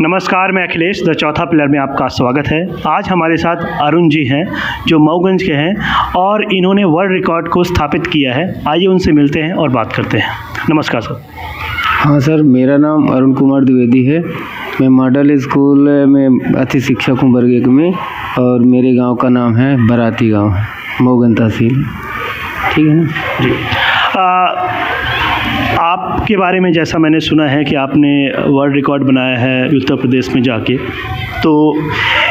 नमस्कार, मैं अखिलेश द चौथा पिलर में आपका स्वागत है। आज हमारे साथ अरुण जी हैं जो मऊगंज के हैं और इन्होंने वर्ल्ड रिकॉर्ड को स्थापित किया है। आइए उनसे मिलते हैं और बात करते हैं। नमस्कार सर। हाँ सर, मेरा नाम अरुण कुमार द्विवेदी है। मैं मॉडल स्कूल में अति शिक्षक हूँ वर्ग 1 में, और मेरे गांव का नाम है बराती गांव, मऊगंज तहसील। ठीक है ना जी। आपके बारे में जैसा मैंने सुना है कि आपने वर्ल्ड रिकॉर्ड बनाया है उत्तर प्रदेश में जाके, तो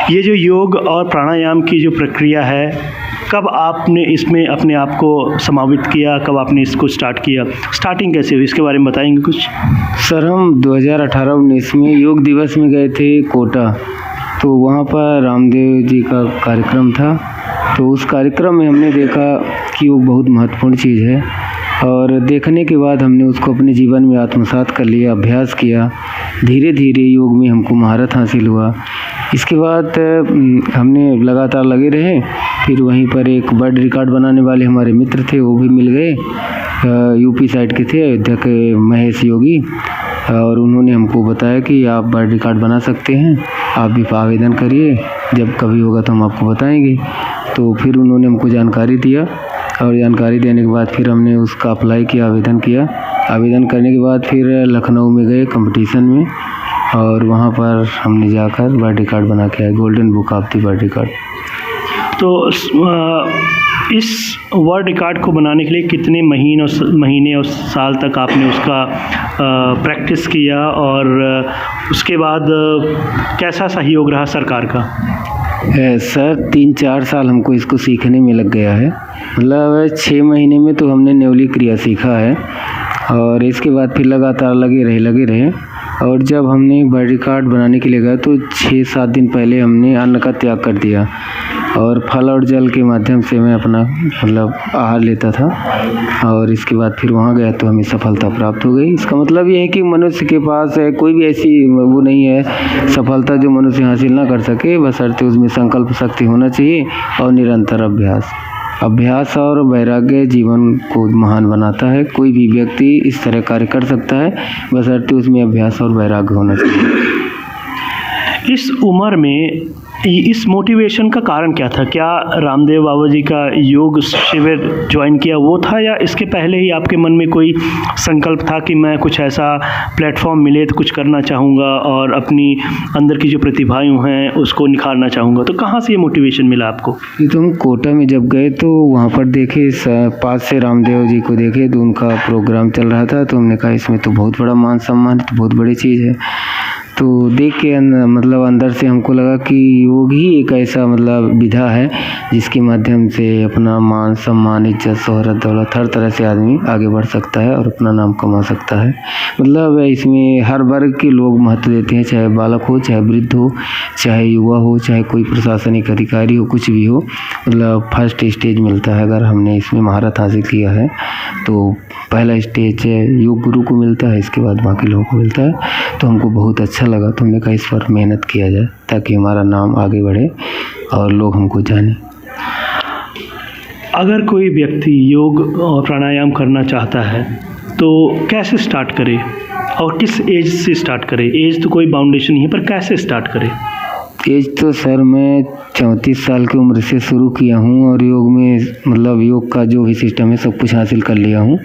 ये जो योग और प्राणायाम की जो प्रक्रिया है, कब आपने इसमें अपने आप को समावित किया, कब आपने इसको स्टार्ट किया, स्टार्टिंग कैसे हुई, इसके बारे में बताएंगे कुछ? सर, हम 2018-19 में योग दिवस में गए थे कोटा, तो वहाँ पर रामदेव जी का कार्यक्रम था। तो उस कार्यक्रम में हमने देखा कि योग बहुत महत्वपूर्ण चीज़ है, और देखने के बाद हमने उसको अपने जीवन में आत्मसात कर लिया, अभ्यास किया। धीरे धीरे योग में हमको महारत हासिल हुआ। इसके बाद हमने लगातार लगे रहे। फिर वहीं पर एक वर्ल्ड रिकॉर्ड बनाने वाले हमारे मित्र थे, वो भी मिल गए, यूपी साइड के थे, अयोध्या के महेश योगी, और उन्होंने हमको बताया कि आप वर्ल्ड रिकॉर्ड बना सकते हैं, आप भी आवेदन करिए, जब कभी होगा तो हम आपको बताएंगे। तो फिर उन्होंने हमको जानकारी दिया, और जानकारी देने के बाद फिर हमने उसका अप्लाई किया, आवेदन किया। आवेदन करने के बाद फिर लखनऊ में गए कंपटीशन में, और वहाँ पर हमने जाकर वर्ल्ड रिकॉर्ड बना के आए, golden book of the world record. तो इस वर्ल्ड रिकॉर्ड को बनाने के लिए कितने महीने और साल तक आपने उसका प्रैक्टिस किया, और उसके बाद कैसा सहयोग रहा सरकार का? सर, 3-4 साल हमको इसको सीखने में लग गया है। मतलब 6 महीने में तो हमने न्यूली क्रिया सीखा है, और इसके बाद फिर लगातार लगे रहे। और जब हमने वर्ल्ड रिकॉर्ड बनाने के लिए गए तो 6-7 दिन पहले हमने अन्न का त्याग कर दिया, और फल और जल के माध्यम से मैं अपना मतलब आहार लेता था। और इसके बाद फिर वहाँ गया तो हमें सफलता प्राप्त हो गई। इसका मतलब ये है कि मनुष्य के पास कोई भी ऐसी वो नहीं है सफलता जो मनुष्य हासिल ना कर सके, बशर्ते उसमें संकल्प शक्ति होना चाहिए और निरंतर अभ्यास और वैराग्य जीवन को महान बनाता है। कोई भी व्यक्ति इस तरह कार्य कर सकता है, बशर्ते उसमें अभ्यास और वैराग्य होना चाहिए। इस उम्र में इस मोटिवेशन का कारण क्या था? क्या रामदेव बाबा जी का योग शिविर ज्वाइन किया वो था, या इसके पहले ही आपके मन में कोई संकल्प था कि मैं कुछ ऐसा प्लेटफॉर्म मिले तो कुछ करना चाहूँगा और अपनी अंदर की जो प्रतिभाएं हैं उसको निखारना चाहूँगा? तो कहाँ से ये मोटिवेशन मिला आपको? ये तो हम कोटा में जब गए तो वहाँ पर देखे, पास से रामदेव जी को देखे, तो उनका प्रोग्राम चल रहा था। तो हमने कहा इसमें तो बहुत बड़ा मान सम्मान, तो बहुत बड़ी चीज़ है। तो देख के मतलब अंदर से हमको लगा कि योग ही एक ऐसा मतलब विधा है जिसके माध्यम से अपना मान सम्मान, इज्जत, शोहरत, दौलत हर तरह से आदमी आगे बढ़ सकता है और अपना नाम कमा सकता है। मतलब इसमें हर वर्ग के लोग महत्व देते हैं, चाहे बालक हो, चाहे वृद्ध हो, चाहे युवा हो, चाहे कोई प्रशासनिक अधिकारी हो, कुछ भी हो। मतलब फर्स्ट स्टेज मिलता है अगर हमने इसमें महारत हासिल किया है तो। पहला स्टेज योग गुरु को मिलता है, इसके बाद बाकी लोगों को मिलता है। तो हमको बहुत अच्छा लगा, तो हमने कहा इस पर मेहनत किया जाए ताकि हमारा नाम आगे बढ़े और लोग हमको जाने। अगर कोई व्यक्ति योग और प्राणायाम करना चाहता है तो कैसे स्टार्ट करे और किस एज से स्टार्ट करे? एज तो कोई बाउंडेशन नहीं है, पर कैसे स्टार्ट करे? एज तो सर मैं 34 साल की उम्र से शुरू किया हूँ, और योग में मतलब योग का जो भी सिस्टम है सब कुछ हासिल कर लिया हूँ।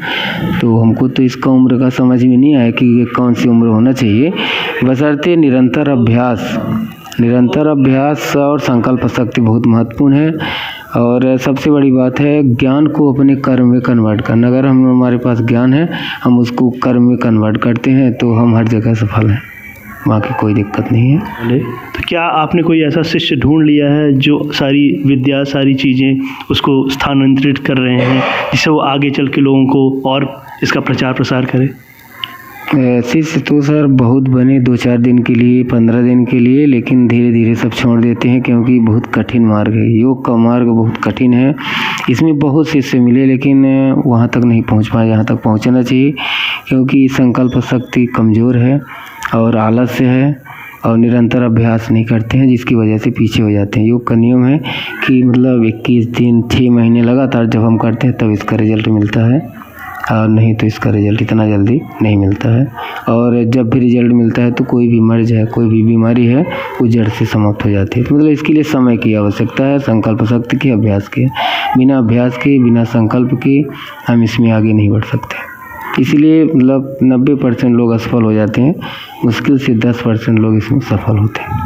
तो हमको तो इसका उम्र का समझ में नहीं आया कि ये कौन सी उम्र होना चाहिए, बशर्ते निरंतर अभ्यास और संकल्प शक्ति बहुत महत्वपूर्ण है। और सबसे बड़ी बात है ज्ञान को अपने कर्म में कन्वर्ट करना। अगर हमारे पास ज्ञान है, हम उसको कर्म में कन्वर्ट करते हैं तो हम हर जगह सफल हैं, वहाँ की कोई दिक्कत नहीं है। तो क्या आपने कोई ऐसा शिष्य ढूंढ लिया है जो सारी विद्या, सारी चीज़ें उसको स्थानांतरित कर रहे हैं, जिससे वो आगे चल के लोगों को और इसका प्रचार प्रसार करे? शिष्य तो सर बहुत बने, 2-4 दिन के लिए, 15 दिन के लिए, लेकिन धीरे धीरे सब छोड़ देते हैं क्योंकि बहुत कठिन मार्ग है। योग का मार्ग बहुत कठिन है। इसमें बहुत शिष्य मिले लेकिन वहाँ तक नहीं पहुँच पाए जहाँ तक पहुँचना चाहिए, क्योंकि संकल्प शक्ति कमज़ोर है और आलस्य है और निरंतर अभ्यास नहीं करते हैं, जिसकी वजह से पीछे हो जाते हैं। योग का नियम है कि मतलब 21 दिन 6 महीने लगातार जब हम करते हैं तब इसका रिजल्ट मिलता है। और नहीं तो इसका रिज़ल्ट इतना जल्दी नहीं मिलता है। और जब भी रिज़ल्ट मिलता है तो कोई भी मर्ज़ है, कोई भी बीमारी है, वो जड़ से समाप्त हो जाती है। तो मतलब इसके लिए समय की आवश्यकता है, संकल्प शक्ति की, अभ्यास की। बिना अभ्यास के, बिना संकल्प के हम इसमें आगे नहीं बढ़ सकते। इसीलिए मतलब 90% लोग असफल हो जाते हैं, मुश्किल से 10% लोग इसमें सफल होते हैं।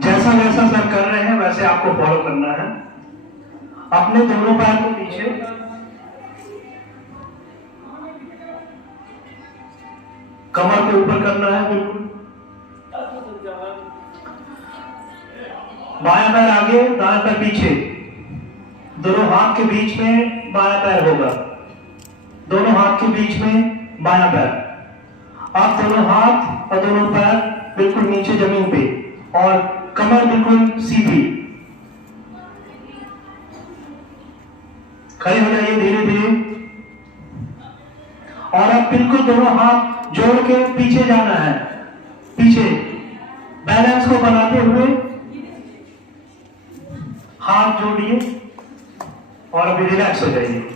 जैसा जैसा सर कर रहे हैं वैसे आपको फॉलो करना है। अपने दोनों पैर को पीछे, कमर को ऊपर करना है बिल्कुल। बायां पैर आगे, दायां पैर पीछे, दोनों हाथ के बीच में बायां पैर होगा, दोनों हाथ के बीच में बायां पैर। आप दोनों हाथ और दोनों पैर बिल्कुल नीचे जमीन पे और कमर बिल्कुल सीधी। खड़े हो जाइए धीरे धीरे। और अब बिल्कुल दोनों हाथ जोड़ के पीछे जाना है, पीछे बैलेंस को बनाते हुए हाथ जोड़िए और अभी रिलैक्स हो जाइए।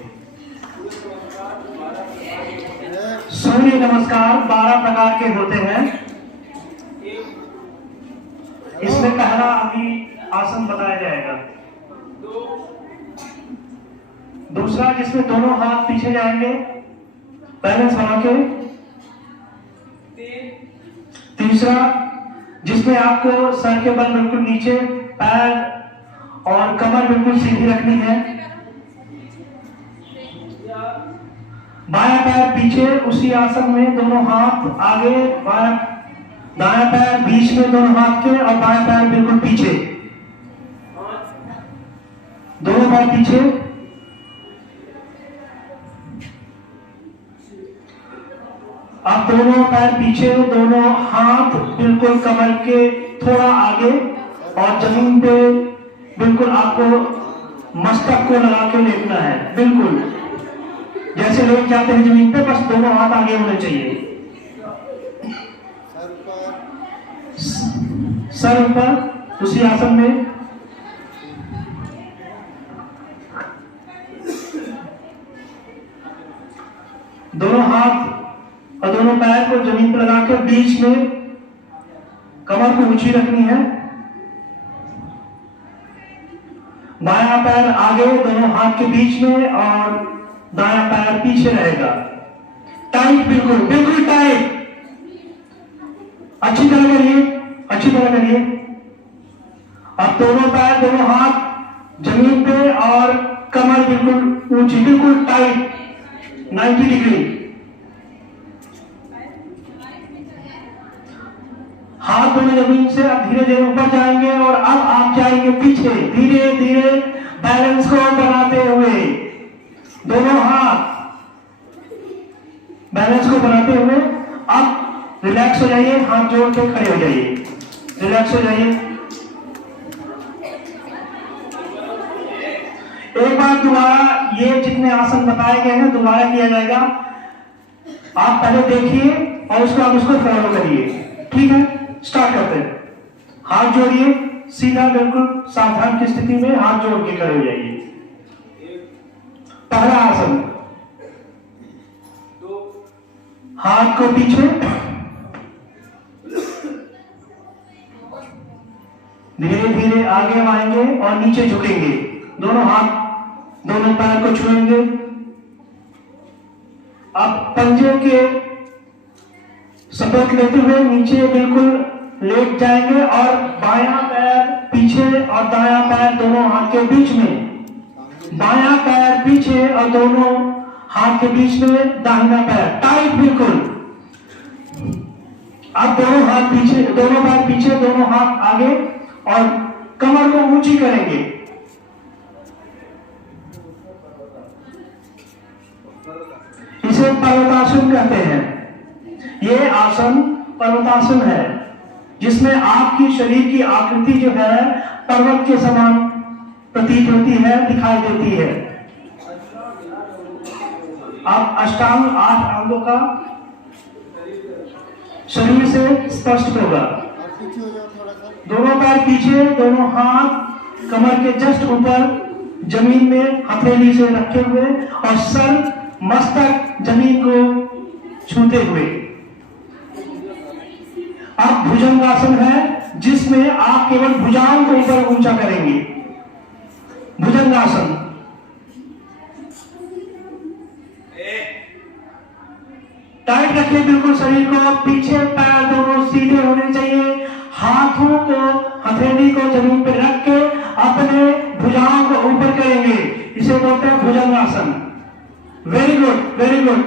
सूर्य नमस्कार 12 प्रकार के होते हैं। इसमें पहला अभी आसन बताया जाएगा। दूसरा जिसमें दोनों हाथ पीछे जाएंगे बैलेंस बना के। तीसरा जिसमें आपको सर के बल बिल्कुल नीचे, पैर और कमर बिल्कुल सीधी रखनी है। बायां पैर पीछे उसी आसन में, दोनों हाथ आगे, दायां पैर बीच में दोनों हाथ के और बायां पैर बिल्कुल पीछे, दोनों पैर पीछे। अब दोनों पैर पीछे, दोनों हाथ बिल्कुल कमर के थोड़ा आगे और जमीन पे बिल्कुल आपको मस्तक को लगा के लेटना है। बिल्कुल जैसे लेट जाते हैं जमीन पे, बस दोनों हाथ आगे होने चाहिए। सर ऊपर उसी आसन में। दोनों हाथ और दोनों पैर को जमीन पर लगा कर बीच में कमर को ऊंची रखनी है। बायां पैर आगे, दोनों हाथ के बीच में और दायां पैर पीछे रहेगा। टाइट, बिल्कुल बिल्कुल टाइट। अच्छी तरह करिए, अच्छी तरह करिए। अब दोनों पैर, दोनों हाथ जमीन पे और कमर बिल्कुल ऊंची, बिल्कुल टाइट 90 डिग्री। हाथ दोनों जमीन से अब धीरे धीरे ऊपर जाएंगे और अब आप जाएंगे पीछे, धीरे धीरे बैलेंस को बनाते हुए। दोनों हाथ बैलेंस को बनाते हुए अब रिलैक्स हो जाइए, हाथ जोड़ के खड़े हो जाइए, रिलैक्स हो जाइए। एक बार दोबारा ये जितने आसन बताए गए हैं दोबारा किया जाएगा। आप पहले देखिए और उसके बाद उसको फॉलो करिए। ठीक है, स्टार्ट करते हैं। हाथ जोड़िए सीधा, बिल्कुल सावधान की स्थिति में हाथ जोड़ के खड़े हो जाइए। पहला आसन, हाथ को पीछे, धीरे धीरे आगे आएंगे और नीचे झुकेंगे। दोनों हाथ दोनों पैर को छुएंगे। अब पंजे के सपोर्ट लेते हुए नीचे बिल्कुल लेट जाएंगे और बायां पैर पीछे और दायां पैर दोनों हाथ के बीच में, बायां पैर पीछे और दोनों हाथ के बीच में दाहिना पैर टाइट, बिल्कुल अब दोनों हाथ पीछे, दोनों पैर पीछे, दोनों हाथ आगे और कमर को ऊंची करेंगे। इसे पर्वतासन कहते हैं। ये आसन पर्वतासन है, जिसमें आपकी शरीर की आकृति जो है पर्वत के समान प्रतीत होती है, दिखाई देती है। आप अष्टांग 8 अंगों का शरीर से स्पष्ट होगा। दोनों पैर पीछे, दोनों हाथ कमर के जस्ट ऊपर जमीन में हथेली से रखे हुए और सर मस्तक जमीन को छूते हुए। अब भुजंगासन है, जिसमें आप केवल भुजाओं को ऊपर ऊंचा करेंगे। भुजंगासन। टाइट रखिए बिल्कुल शरीर को, पीछे पैर दोनों सीधे होने चाहिए। हाथों को, हथेली को जमीन पर रख के अपने भुजाओं को ऊपर करेंगे। इसे बोलते हैं भुजंगासन। Very good, very good.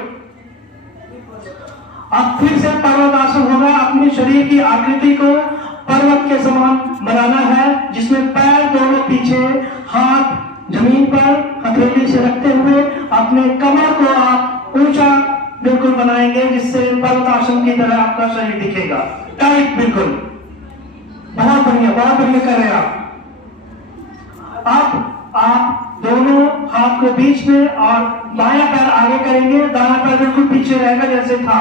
अब फिर से पर्वतासन होगा। अपने शरीर की आकृति को पर्वत के समान बनाना है, जिसमें पैर दोनों पीछे, हाथ जमीन पर हथेली से रखते हुए अपने कमर को आप ऊंचा बिल्कुल बनाएंगे, जिससे पर्वतासन की तरह आपका शरीर दिखेगा। टाइट बिल्कुल। बहुत बढ़िया, बहुत बढ़िया कर रहे हैं आप। अब आप दोनों हाथ को बीच में और बायां पैर आगे करेंगे, दायां पैर बिल्कुल पीछे रहेगा जैसे था।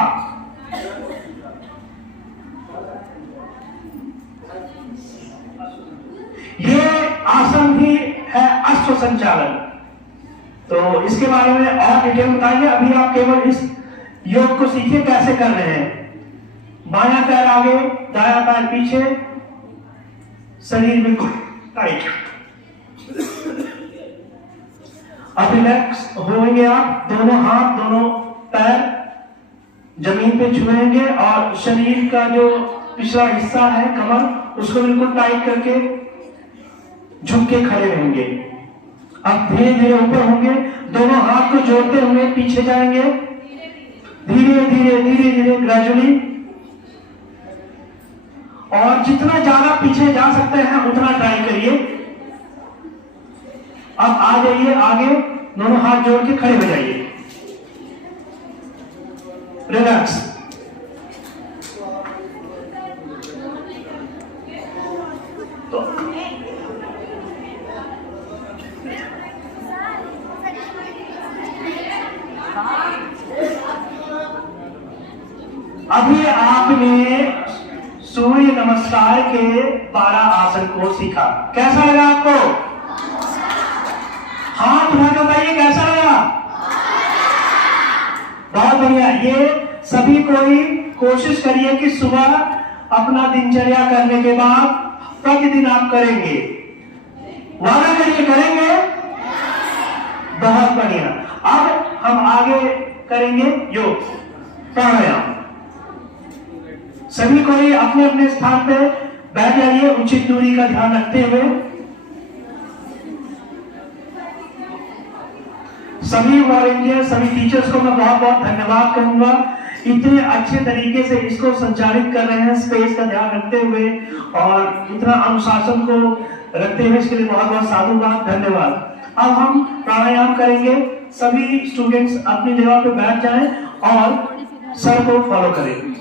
ये आसन भी है अश्व संचालन। तो इसके बारे में और डिटेल बताइए। अभी आप केवल इस योग को सीखिए कैसे कर रहे हैं। बायां पैर आगे, दायां पैर पीछे, शरीर बिल्कुल टाइट। अब रिलैक्स होंगे आप। दोनों हाथ, दोनों पैर जमीन पे छुएंगे और शरीर का जो पिछला हिस्सा है कमर, उसको बिल्कुल टाइट करके झुक के खड़े रहेंगे। अब धीरे धीरे ऊपर होंगे, दोनों हाथ को जोड़ते हुए पीछे जाएंगे, धीरे धीरे धीरे धीरे ग्रेजुअली। और जितना ज्यादा पीछे जा सकते हैं उतना ट्राई करिए। अब आ जाइए आगे, दोनों हाथ जोड़ के खड़े हो जाइए। रिलैक्स। तो अभी आपने सूर्य नमस्कार के 12 आसन को सीखा। कैसा लगा आपको? हाथ उठा के बताइए कैसा लगा? बहुत बढ़िया। ये सभी कोई कोशिश करिए कि सुबह अपना दिनचर्या करने के बाद प्रतिदिन आप करेंगे। वादा करिए करेंगे। बहुत बढ़िया। अब हम आगे करेंगे योग प्राणायाम। सभी कोई अपने अपने स्थान पे बैठ जाइए, उचित दूरी का ध्यान रखते हुए। सभी वॉलंटियर, सभी टीचर्स को मैं बहुत बहुत धन्यवाद कहूंगा। इतने अच्छे तरीके से इसको संचालित कर रहे हैं, स्पेस का ध्यान रखते हुए और इतना अनुशासन को रखते हुए, इसके लिए बहुत बहुत साधुवाद, धन्यवाद। अब हम प्राणायाम करेंगे। सभी स्टूडेंट्स अपनी जगह पे बैठ जाएं और सर को फॉलो करें।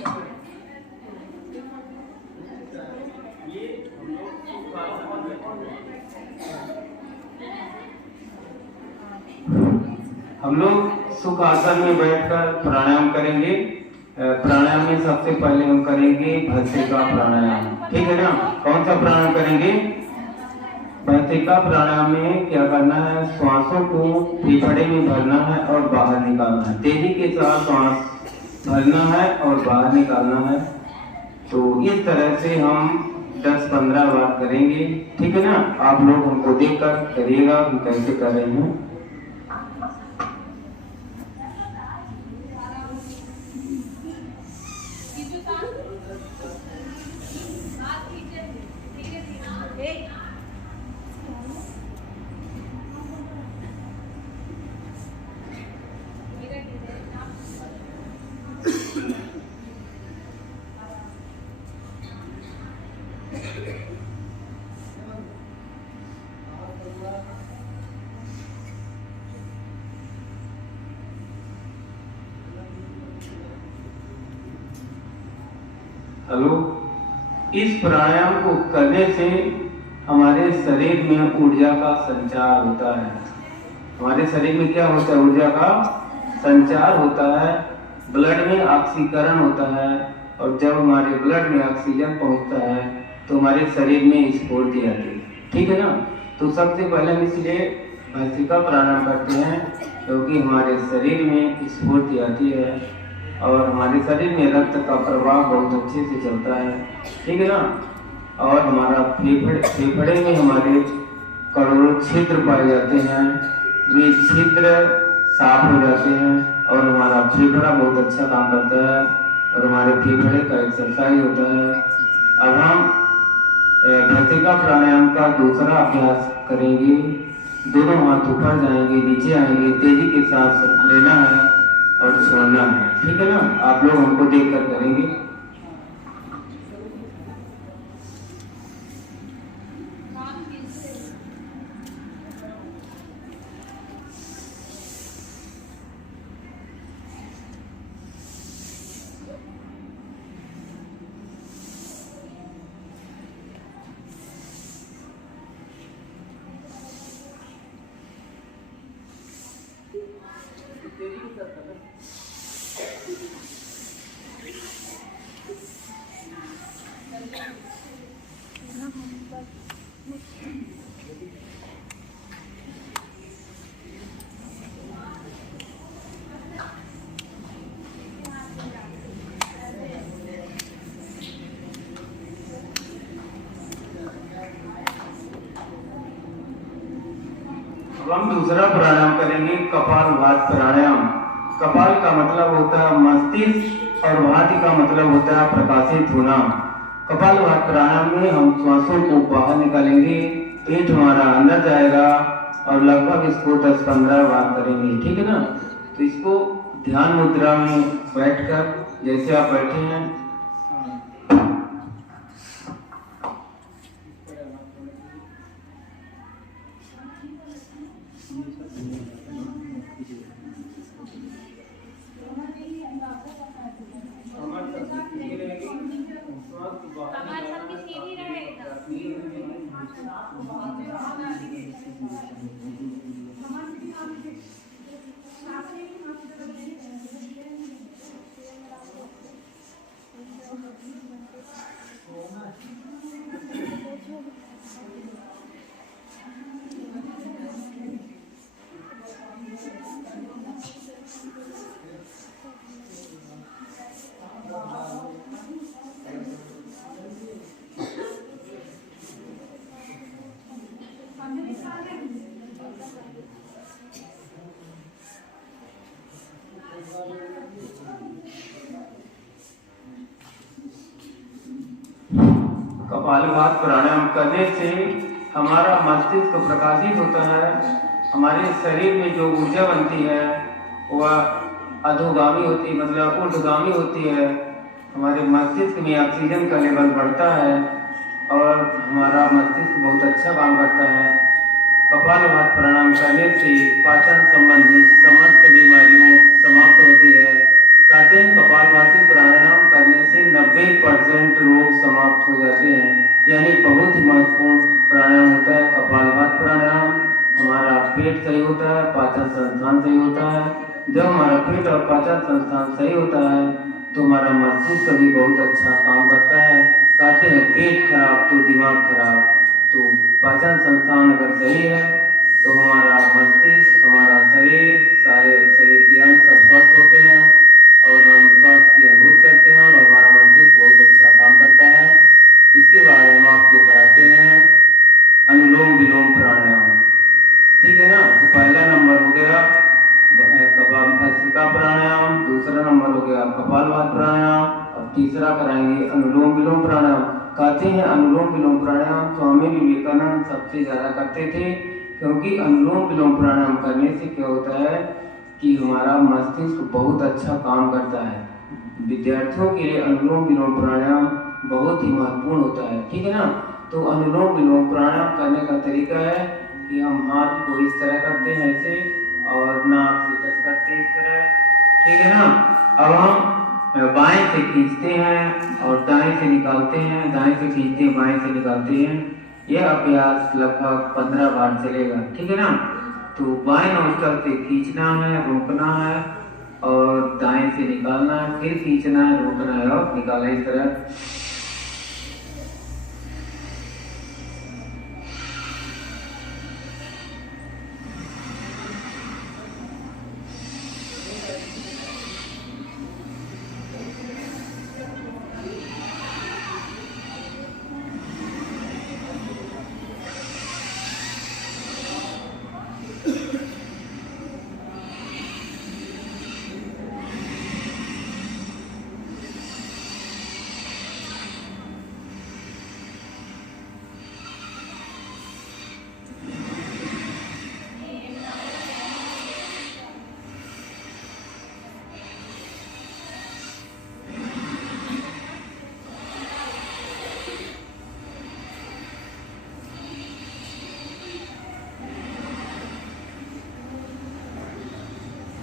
हम लोग सुख आसन में बैठकर प्राणायाम करेंगे। प्राणायाम में सबसे पहले हम करेंगे भस्त्रिका प्राणायाम। ठीक है ना? कौन सा प्राणायाम करेंगे? भस्त्रिका प्राणायाम में क्या करना है? श्वासों को फेफड़े में भरना है और बाहर निकालना है। तेजी के साथ श्वास भरना है और बाहर निकालना है। तो इस तरह से हम 10-15 बार करेंगे। ठीक है ना? आप लोग हमको देखकर करिएगा हम कैसे कर रहे हैं। हेलो। इस प्राणायाम को करने से हमारे शरीर में ऊर्जा का संचार होता है। हमारे शरीर में क्या होता है? ऊर्जा का संचार होता है, ब्लड में ऑक्सीकरण होता है, और जब हमारे ब्लड में ऑक्सीजन पहुंचता है तो हमारे शरीर में स्फूर्ति आती है। ठीक है ना? तो सबसे पहले हम इसलिए भस्त्रिका प्राणायाम करते हैं क्योंकि हमारे शरीर में स्फूर्ति आती है और हमारे शरीर में रक्त का प्रवाह बहुत अच्छे से चलता है। ठीक है ना? और हमारा फेफड़े में हमारे करोड़ों छिद्र पाए जाते हैं, वे छिद्र साफ हो जाते हैं और हमारा फेफड़ा बहुत अच्छा काम करता है और हमारे फेफड़े का एक्सरसाइज होता है। अब हम भस्त्रिका प्राणायाम का दूसरा अभ्यास करेंगे। दोनों हाथ ऊपर जाएंगे, नीचे आएंगे, तेजी के साथ लेना है और छोड़ना है। ठीक है ना? आप लोग हमको देख कर करेंगे। अब हम दूसरा प्राणायाम करेंगे, कपालभाति प्राणायाम। कपाल का मतलब होता है मस्तिष्क और भाति का मतलब होता है प्रकाशित होना। कपालभाति प्राणायाम में हम श्वासों को बाहर निकालेंगे, पेट हमारा अंदर जाएगा और लगभग इसको 10-15 बार करेंगे। ठीक है ना? तो इसको ध्यान मुद्रा में बैठकर, जैसे आप बैठे हैं, कपालभाति प्राणायाम करने से हमारा मस्तिष्क प्रकाशित होता है। हमारे शरीर में जो ऊर्जा बनती है वह अधोगामी होती है, मतलब ऊर्ध्वगामी होती है। हमारे मस्तिष्क में ऑक्सीजन का लेवल बढ़ता है और हमारा मस्तिष्क बहुत अच्छा काम करता है। कपालभाति प्राणायाम करने से पाचन संबंधी समस्त बीमारियों समाप्त होती है। कहते हैं कपालभाति प्राणायाम करने से 90% रोग समाप्त हो जाते हैं, यानी बहुत ही महत्वपूर्ण प्राणायाम होता है कपालभाति प्राणायाम। हमारा पेट सही होता है, पाचन संस्थान सही होता है। जब हमारा पेट और पाचन संस्थान सही होता है तो हमारा मस्तिष्क भी बहुत अच्छा काम करता है। कहते हैं पेट खराब तो दिमाग खराब, तो पाचन संस्थान अगर सही है तो हमारा मस्तिष्क, हमारा शरीर, सारे शरीर के अंग सब स्वस्थ होते हैं और हम स्वास्थ्य की अनुभूति करते हैं और हमारा मस्तिष्क बहुत अच्छा काम करता है। इसके बाद हम आपको कराते हैं अनुलोम विलोम प्राणायाम। ठीक है ना? तो पहला नंबर हो गया भस्त्रिका प्राणायाम, दूसरा नंबर हो गया कपालभाति प्राणायाम, और तीसरा कराएंगे अनुलोम विलोम प्राणायाम। कहते हैं अनुलोम विलोम प्राणायाम स्वामी विवेकानंद सबसे ज्यादा करते थे, क्योंकि अनुलोम विलोम प्राणायाम करने से क्या होता है कि हमारा मस्तिष्क बहुत अच्छा काम करता है। विद्यार्थियों के लिए अनुलोम विलोम प्राणायाम बहुत ही महत्वपूर्ण होता है। ठीक है ना? तो अनुलोम विलोम प्राणायाम करने का तरीका है कि हम हाथ को इस तरह करते हैं ऐसे और नाक से टच करते हैं इस तरह। ठीक है ना? अब हम बाएं से खींचते हैं और दाएं से निकालते हैं, दाएं से खींचते हैं, बाएं से निकालते हैं। यह अभ्यास लगभग 15 बार चलेगा, ठीक है ना। तो बाएं नोस्ट्रल से खींचना है, रोकना है और दाएं से निकालना है, फिर खींचना है, रोकना है और निकालना है, इस तरह।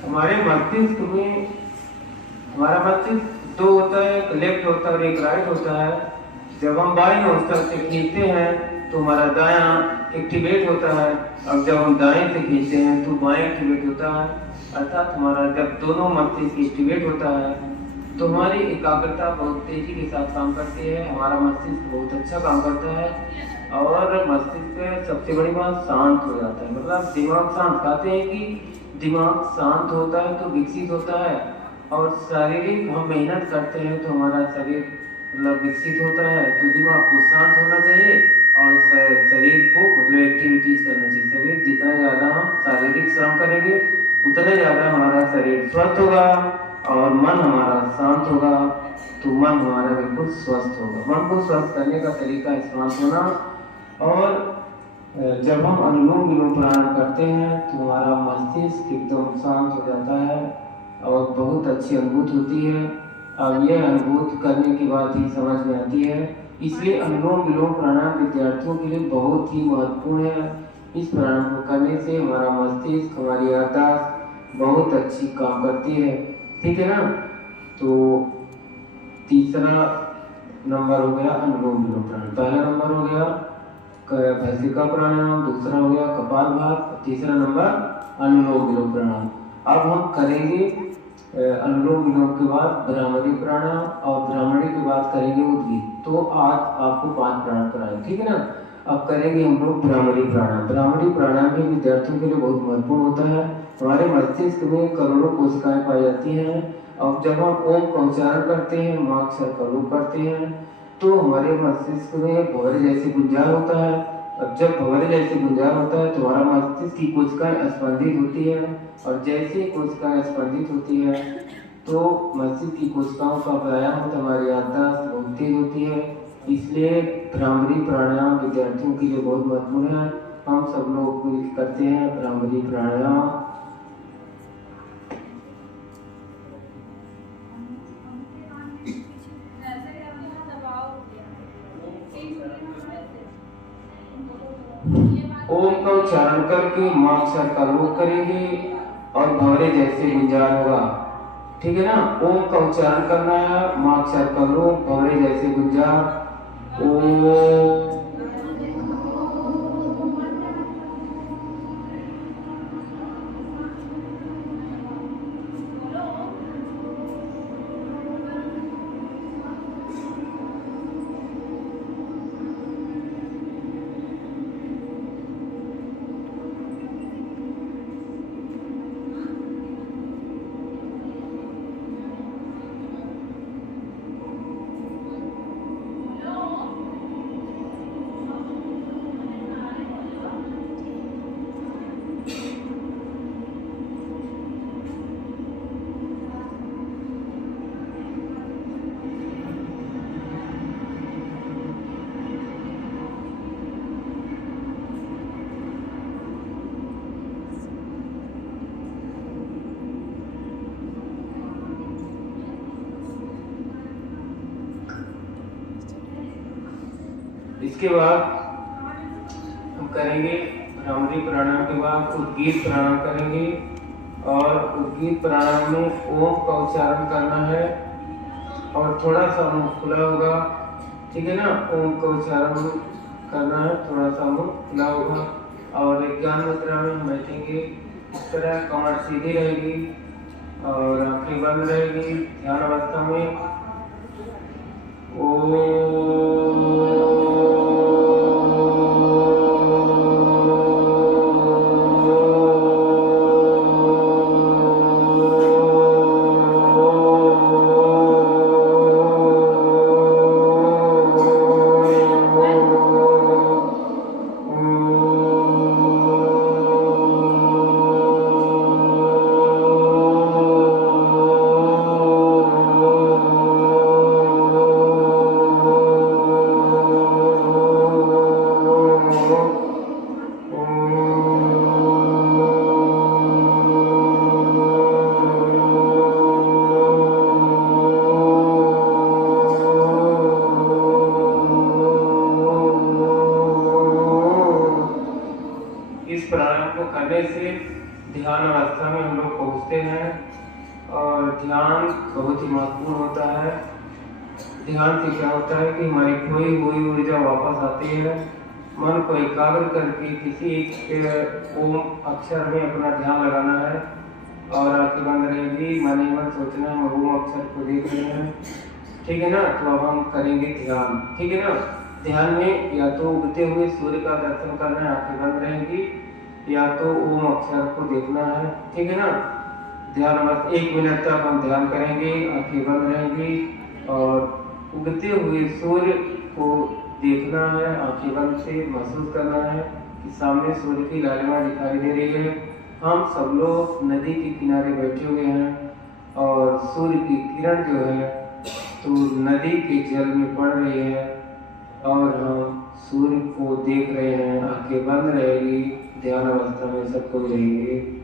हमारे मस्तिष्क में हमारा मस्तिष्क दो होता है, एक लेफ्ट होता है और एक राइट होता है। जब हम बाएं नोस्ट्रल से खींचते हैं तो हमारा दायां एक्टिवेट होता है, और जब हम दाएं से खींचते हैं तो बाएं एक्टिवेट होता है। अर्थात हमारा जब दोनों मस्तिष्क एक्टिवेट होता है तो हमारी एकाग्रता बहुत तेजी के साथ काम करती है, हमारा मस्तिष्क बहुत अच्छा काम करता है और मस्तिष्क सबसे बड़ी बात शांत हो जाता है। मतलब दिमाग शांत, कहते हैं कि दिमाग शांत होता है तो विकसित होता है, और शारीरिक हम मेहनत करते हैं तो हमारा शरीर मतलब विकसित होता है। तो दिमाग को शांत होना चाहिए और शरीर को मतलब एक्टिविटीज करना चाहिए। शरीर जितना ज़्यादा हम शारीरिक श्रम करेंगे उतना ज़्यादा हमारा शरीर स्वस्थ होगा और मन हमारा शांत होगा, तो मन हमारा बिल्कुल स्वस्थ होगा। मन को स्वस्थ करने का तरीका है शांत होना। और जब हम अनुलोम विलोम प्राणायाम करते हैं तो हमारा मस्तिष्क एकदम शांत हो जाता है और बहुत अच्छी अनुभूति होती है। अब यह अनुभूति करने के बाद ही समझ में आती है, इसलिए अनुलोम विलोम प्राणायाम विद्यार्थियों के लिए बहुत ही महत्वपूर्ण है। इस प्राणायाम को करने से हमारा मस्तिष्क, हमारी याददाश्त बहुत अच्छी काम करती है, ठीक है ना। तो तीसरा नंबर हो गया अनुलोम विलोम प्राणायाम। पहला नंबर हो गया भस्त्रिका प्राणायाम, दूसरा हो गया कपालभाति, तीसरा नंबर अनुलोम विलोम प्राणायाम। अब हम करेंगे अनुलोम विलोम के बाद भ्रामरी प्राणायाम और भ्रामरी के बाद करेंगे उद्गीत। तो आज आपको 5 प्राणायाम कराएंगे, ठीक है ना। अब करेंगे हम लोग भ्रामरी प्राणायाम। भ्रामरी प्राणायाम भी विद्यार्थियों के लिए बहुत महत्वपूर्ण होता है। हमारे मस्तिष्क में करोड़ों कोशिकाएं पाई जाती हैं और जब हम ओम का उच्चारण करते हैं, माक्षर का रूप करते हैं, तो हमारे मस्तिष्क में भंवरे जैसे गुंजार होता है। अब जब भंवरे जैसे गुंजार होता है तो हमारा मस्तिष्क की कोशिकाएं स्पंदित होती है, और जैसे कोशिकाएं स्पंदित होती है तो मस्तिष्क की कोशिकाओं का व्यायाम होता है, हमारी याददाश्त बहुत तेज होती है। इसलिए भ्रामरी प्राणायाम विद्यार्थियों के लिए बहुत महत्वपूर्ण है। हम सब लोग मिलकर करते हैं भ्रामरी प्राणायाम। ओम का उच्चारण करके माक्षर का रोक करेंगे और भंवरे जैसे गुंजार होगा, ठीक है ना। ओम का उच्चारण करना है, माक्षर का रोक, भंवरे जैसे गुंजार। ओम इसके बाद हम करेंगे भ्रामरी प्राणायाम के बाद उद्गीत प्राणायाम करेंगे। और उद्गीत प्राणायाम में ओम का उच्चारण करना है और थोड़ा सा मुंह खुला होगा, ठीक है ना। ओम का उच्चारण करना है, थोड़ा सा मुंह खुला होगा और ज्ञान मुद्रा में हम बैठेंगे। इस तरह कमर सीधी रहेगी और आंखें बंद रहेगी ध्यान अवस्था में। इस प्राणायाम को करने से ध्यान अवस्था में हम लोग पहुँचते हैं और ध्यान बहुत ही महत्वपूर्ण होता है। ध्यान से क्या होता है कि हमारी खोई हुई ऊर्जा वापस आती है। मन को एकाग्र करके किसी एक ओम अक्षर में अपना ध्यान लगाना है और आंखें बंद रहेगी। मन ही मन सोचना है हम ओम अक्षर को देख रहे हैं, ठीक है ना। तो अब हम करेंगे ध्यान, ठीक है ना। ध्यान में या तो उगते हुए सूर्य का दर्शन करना है, आंखें बंद रहेंगी, या तो ओम अक्षर को देखना है, ठीक है ना। ध्यान बस 1 मिनट तक हम ध्यान करेंगे, आंखें बंद रहेंगी और उगते हुए सूर्य को देखना है। आंखें बंद से महसूस करना है कि सामने सूर्य की लालिमा दिखाई दे रही है। हम सब लोग नदी के किनारे बैठे हुए हैं और सूर्य की किरण जो है तो नदी के जल में पड़ रही है और हम सूर्य को देख रहे हैं। आंखें बंद रहेगी, ध्यान अवस्था में सब कोई रहेंगे।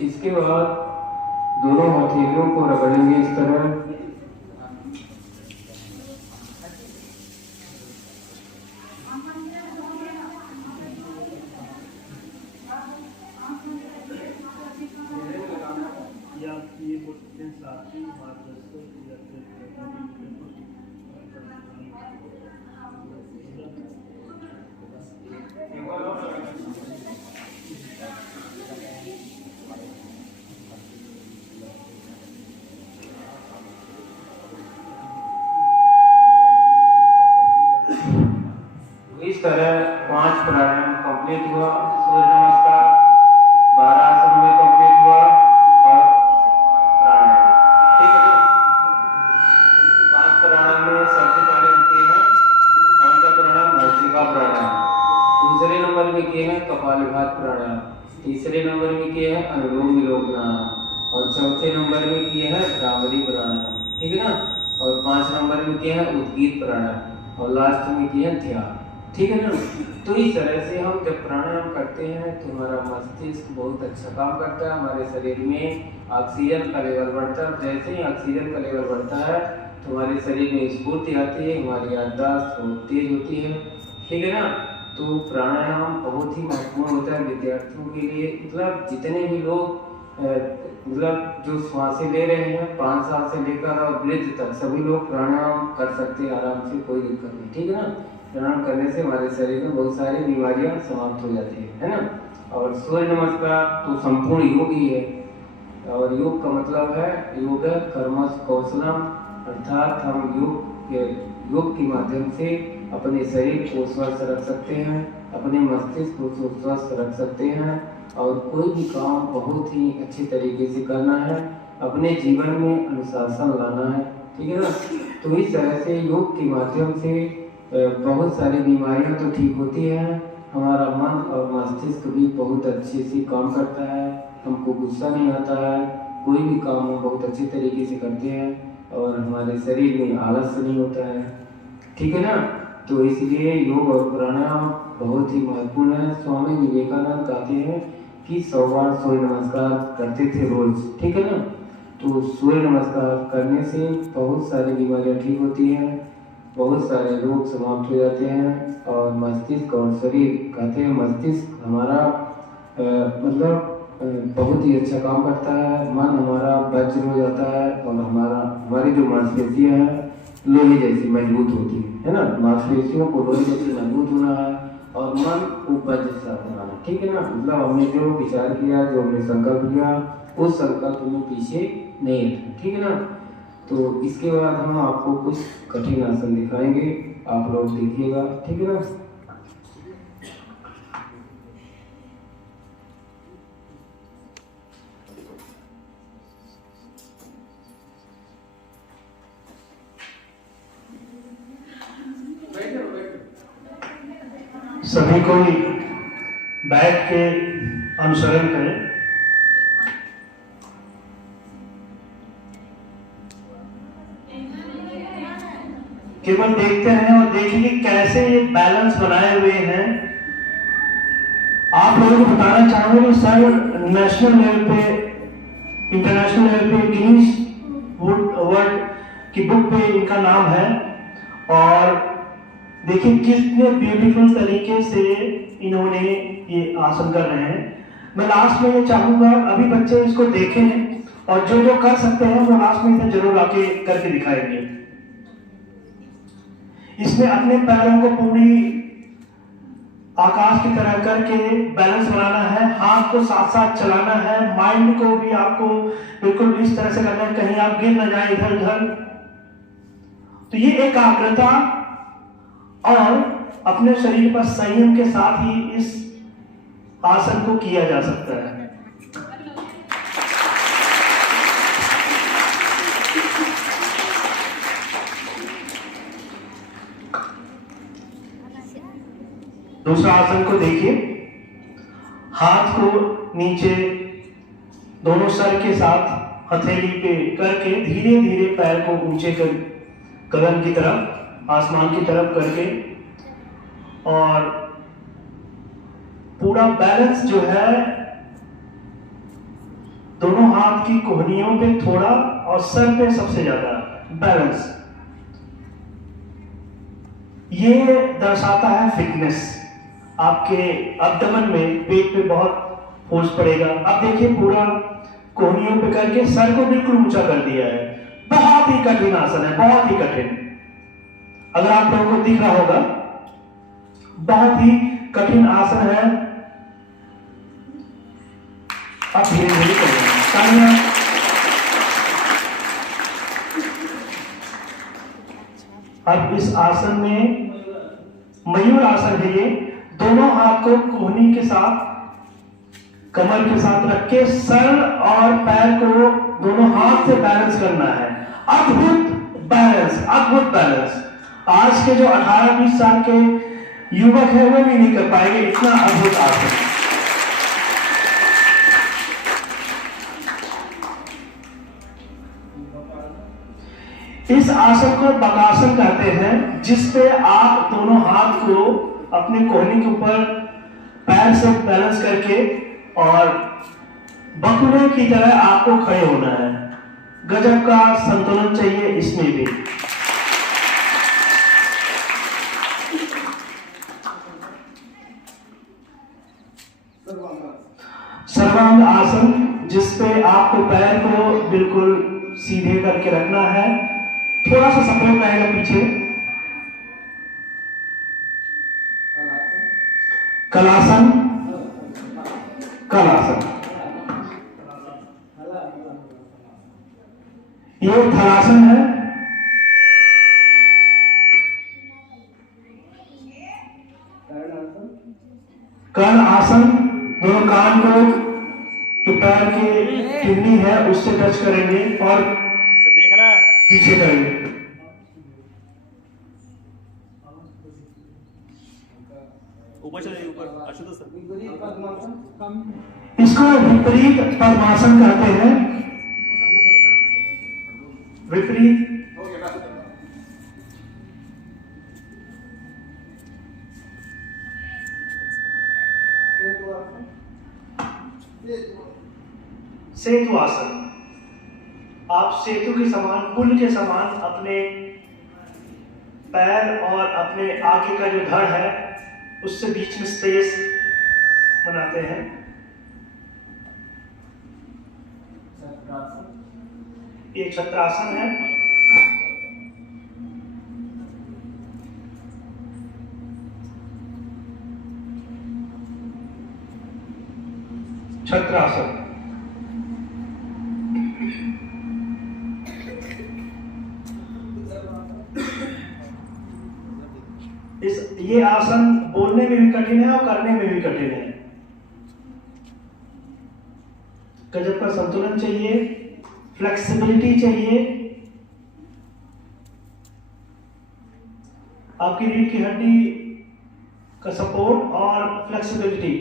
इसके बाद दोनों हथेलियों को रगड़ेंगे इस तरह। इस तरह 5 प्राणायाम कंप्लीट हुआ। सूर्य नमस्कार 12 आसन में कंप्लीट हुआ और प्राणायाम, ठीक है। 5 प्राणायाम में सबसे पहले किए हैं कौन सा प्राणायाम? भस्त्रिका प्राणायाम। दूसरे नंबर में किए हैं कपालभाति प्राणायाम। तीसरे नंबर में किए हैं अनुलोम विलोम प्राणायाम और चौथे नंबर में किए हैं भ्रामरी प्राणायाम, ठीक है ना। और 5 नंबर में किए हैं उद्गीत प्राणायाम और लास्ट में किए हैं ध्यान, ठीक है ना। तो इस तरह से हम जब प्राणायाम करते हैं तो हमारा मस्तिष्क बहुत अच्छा काम करता है। हमारे शरीर में ऑक्सीजन का लेवल बढ़ता है। जैसे ही ऑक्सीजन का लेवल बढ़ता है तो हमारे शरीर में स्फूर्ति आती है, हमारी याददाश्त तेज होती है, ठीक है ना। तो प्राणायाम बहुत ही महत्वपूर्ण होता है विद्यार्थियों के लिए। मतलब जितने भी लोग मतलब जो श्वासें ले रहे हैं 5 साल से लेकर और वृद्ध तक सभी लोग प्राणायाम कर सकते हैं आराम से, कोई दिक्कत नहीं, ठीक है ना। प्राणायाम करने से हमारे शरीर में बहुत सारी बीमारियां समाप्त हो जाती है ना। और सूर्य नमस्कार तो संपूर्ण योग ही है और योग का मतलब है योग कर्मस कौशलम, अर्थात हम योग के माध्यम से अपने शरीर को स्वस्थ रख सकते हैं, अपने मस्तिष्क को स्वस्थ रख सकते हैं और कोई भी काम बहुत ही अच्छे तरीके से करना है, अपने जीवन में अनुशासन लाना है, ठीक है ना। तो इस तरह से योग के माध्यम से बहुत सारी बीमारियां तो ठीक होती हैं हमारा मन और मस्तिष्क भी बहुत अच्छे से काम करता है। हमको गुस्सा नहीं आता है, कोई भी काम हम बहुत अच्छे तरीके से करते हैं और हमारे शरीर में आलस नहीं होता है। ठीक है ना। तो इसलिए योग और प्राणायाम बहुत ही महत्वपूर्ण है। स्वामी विवेकानंद कहते हैं कि 100 बार सूर्य नमस्कार करते थे रोज। ठीक है ना। तो सूर्य नमस्कार करने से बहुत सारी बीमारियां ठीक होती हैं, बहुत सारे रोग समाप्त हो जाते हैं और मस्तिष्क और शरीर, कहते हैं मस्तिष्क हमारा मतलब बहुत ही अच्छा काम करता है। मन हमारा वज्र हो जाता है और हमारी जो मांसपेशियां हैं लोहे जैसी मजबूत होती है ना। मांसपेशियों को लोहे जैसी मजबूत होना है और मन को वज्र जैसा बनाना। ठीक है ना। मतलब हमने जो विचार किया, जो हमने संकल्प लिया, उस संकल्प में पीछे नहीं हटना। ठीक है ना। तो इसके बाद हम आपको कुछ कठिन आसन दिखाएंगे, आप लोग देखिएगा। ठीक है ना। सभी कोई बैठ के अनुसरण करें। केवल देखते हैं और देखिए कैसे ये बैलेंस बनाए हुए हैं। आप लोगों को बताना चाहूंगा कि सर नेशनल लेवल पे, इंटरनेशनल लेवल पे गिनीज वर्ल्ड की बुक पे इनका नाम है। और देखिए कितने ब्यूटीफुल तरीके से इन्होंने ये आसन कर रहे हैं। मैं लास्ट में ये चाहूंगा अभी बच्चे इसको देखें और जो जो कर सकते हैं वो लास्ट में इसे जरूर आके करके दिखाएंगे। इसमें अपने पैरों को पूरी आकाश की तरह करके बैलेंस बनाना है, हाथ को साथ साथ चलाना है, माइंड को भी आपको बिल्कुल इस तरह से करना है कहीं आप गिर न जाए इधर उधर। तो ये एकाग्रता और अपने शरीर पर संयम के साथ ही इस आसन को किया जा सकता है। दूसरा आसन को देखिए। हाथ को नीचे दोनों सर के साथ हथेली पे करके धीरे धीरे पैर को ऊंचे कर गगन की तरफ, आसमान की तरफ करके, और पूरा बैलेंस जो है दोनों हाथ की कोहनियों पे थोड़ा और सर पे सबसे ज्यादा बैलेंस। ये दर्शाता है फिटनेस। आपके अब्डमन में, पेट पे बहुत फोर्स पड़ेगा। अब देखिए पूरा कोहनियों पे करके सर को बिल्कुल ऊंचा कर दिया है। बहुत ही कठिन आसन है, बहुत ही कठिन। अगर आप लोगों को दिख रहा होगा, बहुत ही कठिन आसन है। अब धीरे धीरे करेंगे। अब इस आसन में मयूर आसन है। ये दोनों हाथ को कोहनी के साथ, कमर के साथ रख के सर और पैर को दोनों हाथ से बैलेंस करना है। अद्भुत बैलेंस, अद्भुत बैलेंस। आज के जो 18-20 साल के युवक है वो भी नहीं कर पाएंगे इतना अद्भुत आसन। इस आसन को बकासन कहते हैं, जिसपे आप दोनों हाथ को अपने कोहनी के ऊपर पैर से बैलेंस करके और बकरे की तरह आपको खड़े होना है। गजब का संतुलन चाहिए इसमें भी। सर्वांग आसन, जिसपे आपको पैर को बिल्कुल सीधे करके रखना है, थोड़ा सा सपोर्ट रहेगा पीछे। कलासन, कलासन, ये थलासन है। कर्ण आसन, दोनों कान को जो पैर की किडनी है उससे टच करेंगे और देखना पीछे करेंगे। ऊपर चले ऊपर आशुतोष सर। इसको विपरीत पद्मासन कहते हैं। विपरीत सेतु आसन। आप सेतु के समान, पुल के समान अपने पैर और अपने आगे का जो धड़ है उससे बीच में स्पेस बनाते हैं। ये छत्रासन है। छत्रासन। ये आसन बोलने में भी कठिन है और करने में भी कठिन है। गजब का संतुलन चाहिए, फ्लेक्सिबिलिटी चाहिए। आपकी रीढ़ की हड्डी का सपोर्ट और फ्लेक्सिबिलिटी।